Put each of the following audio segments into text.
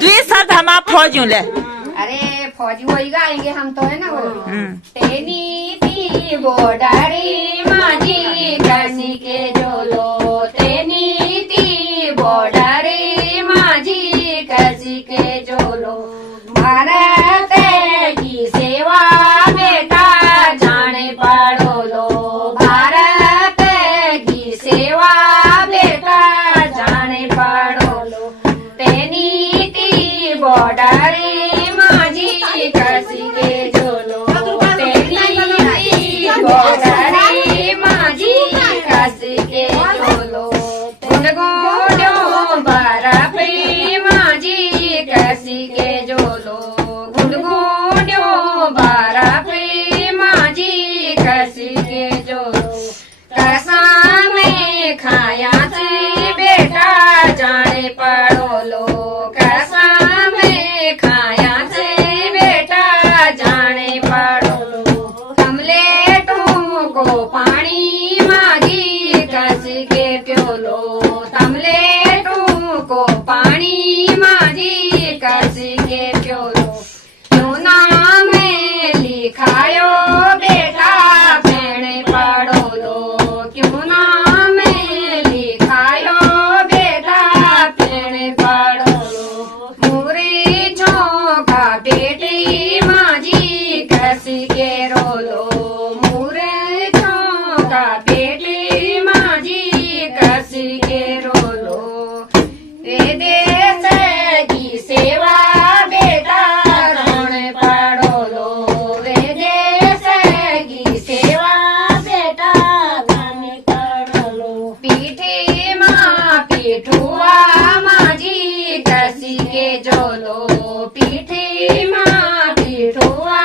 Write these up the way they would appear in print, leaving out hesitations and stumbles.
जी sir हम आप फौजियों ले अरे फौजी वही गाएंगे हम तो है ना वो तेनी थी बॉर्डरी माझी कसी के जोलो तेनी थी बॉर्डरी माझी कसी के जोलो भारत की सेवा बेटा जाने पड़ो लो भारत की सेवा बेटा जाने पड़ो लो तेनी थी बॉर्डरी माझी कसी के जोलो तेनी बॉर्डरी माझी कसी के जोलो गुनगुनो बर्फी माझी कसी के जोलो गुनगुनो बर्फी माझी कसी के जोलो कसम खाया से बेटा जाने पड़ो लो कसम खाया से बेटा जाने पड़ो लो कमले को पानी मागी कस के प्यो लो कमले को पानी मागी कस के प्यो लो क्यों नाम लिखायो बेटा पेड़ पड़ो लो क्यों नाम लिखायो बेटा पेड़ पड़ो लो मुरे का बेटी माझी कसी के रोलो मुरे का बेटी माझी कसी के रोलो वे देश की सेवा बेटा रण पड़ो लो वे देश की सेवा बेटा रण पड़ो लो पीठी माँ पीठुआ माझी कसी के जोलो पीठी माँ पीठुआ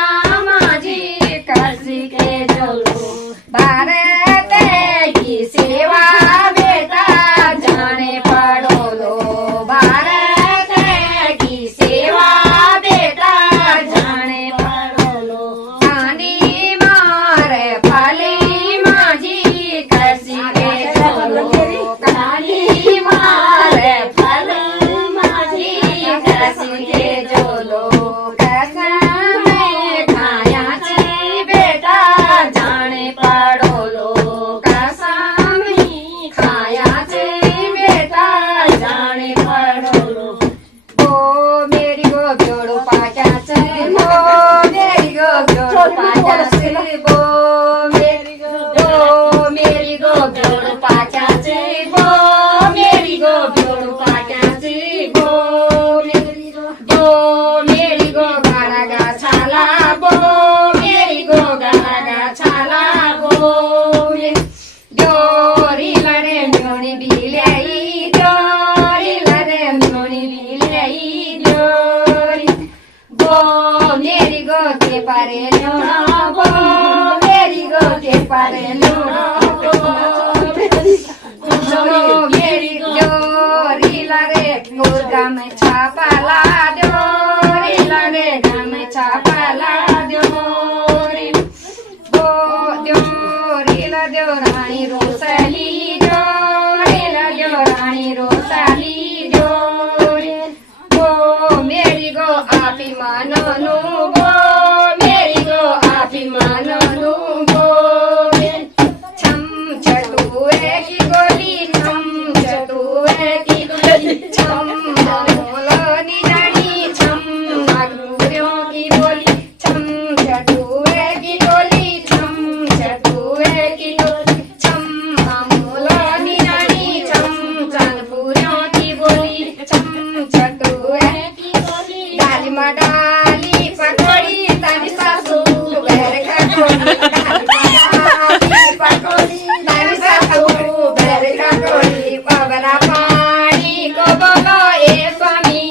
माझी कसी के जोलो भारत की सेवा बेटा जाने पड़ो लो भारत की सेवा बेटा जाने पड़ो लो कानी मार फली माझी कसी के जोलो कानी मार फल माझी कसी के जोलो कसम खाया से बेटा जाने पड़ो लो कसम खाया से बेटा जाने पड़ो लो गो मेरी गो जोड़ो पाचा से गो मेरी गो जोड़ो पाचा से गो मेरी गो जोड़ो पाचा से गो मेरी गो जोड़ो पाचा से गो मेरी गो गाना गा छाला गो मेरी गो गाना गा छाला गो डोरी लड़े म्योनी बिलाई डोरी लड़े म्योनी बिलाई डोरी गो मेरी गो के पारे लोना गो मेरी गो के पारे लोना गो मेरी डोरी लड़े मुर्गा में छापाला डोरी लड़े गम छापाला डोरी गो डोरी लड़ो रानी रोसली डोरी लड़ो रानी रोसली डोरी गो मेरी गो आपी मानो नु गो मेरी गो आपी मानो नु गो छम चटुए की गोली छम चटुए की गोली छम मोलो निरानी छम मगरुरियों की बोली छम चटुए की गोली छम चटुए की गोली छम मोलो निरानी छम चंदपुरियों की बोली छम चटुए की गोली डाली मडाली पकड़ी तानी सासू बैर खटोली डाली पकड़ी तानी सासू बैर खटोली बबरा पानी को बोलो ए स्वामी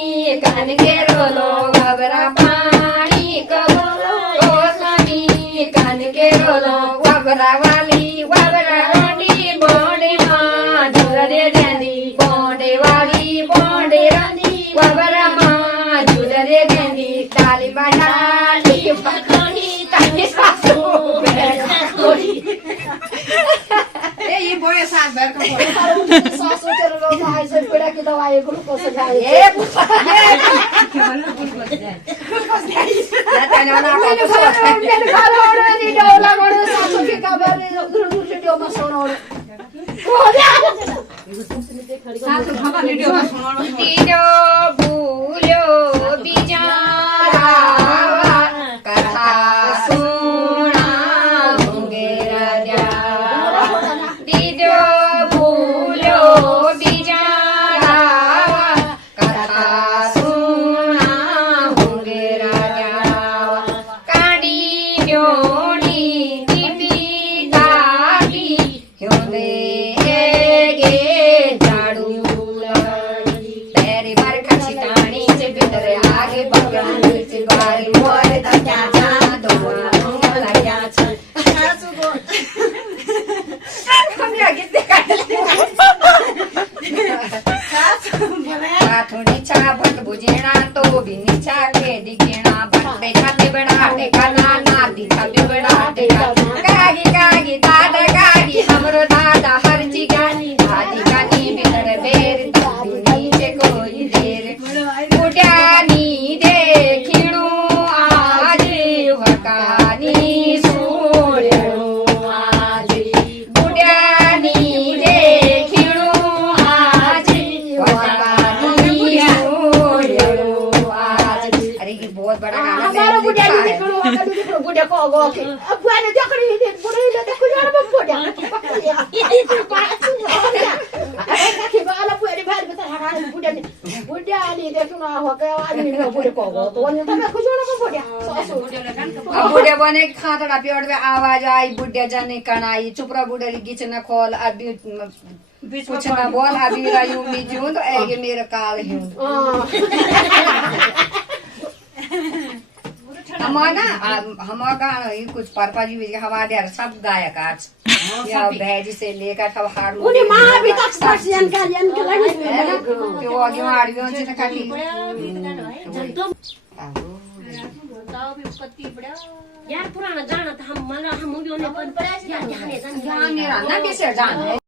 कान के रोलो बबरा पानी को बोलो ओ स्वामी कान के रोलो बबरा वाली बोंडे माँ झूले देंदी बोंडे वाली बोंडे रानी बबरा माँ झूले देंदी डाली मडाली पकड़ी तानी सासू बैर खटोली सासू चलो जायचं पिढ्या की दवाई ग्लुकोज घ्यायचं सासू की खबर તીજો ભૂલ્યો બિચારા કથા સુણા ઘુંઘેરા જાવા તીજો ભૂલ્યો બિચારા કથા સુણા ઘુંઘેરા જાવા કાઢી જોડી દીપી કાઢી હ્યોદે નીચા ભટ ભુજેણા તો બી નીચા કે દીકેણા ભટ ખાતે બડા ટેકાના ના દીખા બેબડા ટેકા કાગી કાગી દાદા કાગી हमरो दादा हरची गानी दादी गानी बेर बेर दादी नीचे कोई देर बुढ़ानी देखिणु आज वकानी सोड़ो आज बुढ़ानी देखिणु आज वकानी सोड़ो आज अरे ये बहुत बड़ा गाना हमारा बुढ़िया नहीं देखो बुढ़िया को गो के अब वाले देखड़ी दे बुढ़िया देखो यार बुढ़िया बुढ़िया नहीं देखो ना हो गया आदमी ने बुढ़े को गो तो ने तो कुछ ना बुढ़िया अब बुढ़े बने खातड़ा पेड़ में आवाज आई बुढ़िया जाने कणाई चुपरा बुढ़े गीच न खोल अभी कुछ न बोल अभी रायू में जूं तो ऐगे मेरा काल हूं हमारा कुछ पापा जी भी हमारे यार सब गायक आज या भैजी से लेकर सब हारमोनियम उन्हें मां भी तक स्पर्शन का लगी है ना कि वो आगे आड़ियों से काटी यार पुराना गाना था हम मूवियों ने पर ध्यान ध्यान नहीं रहा ना कैसे जान है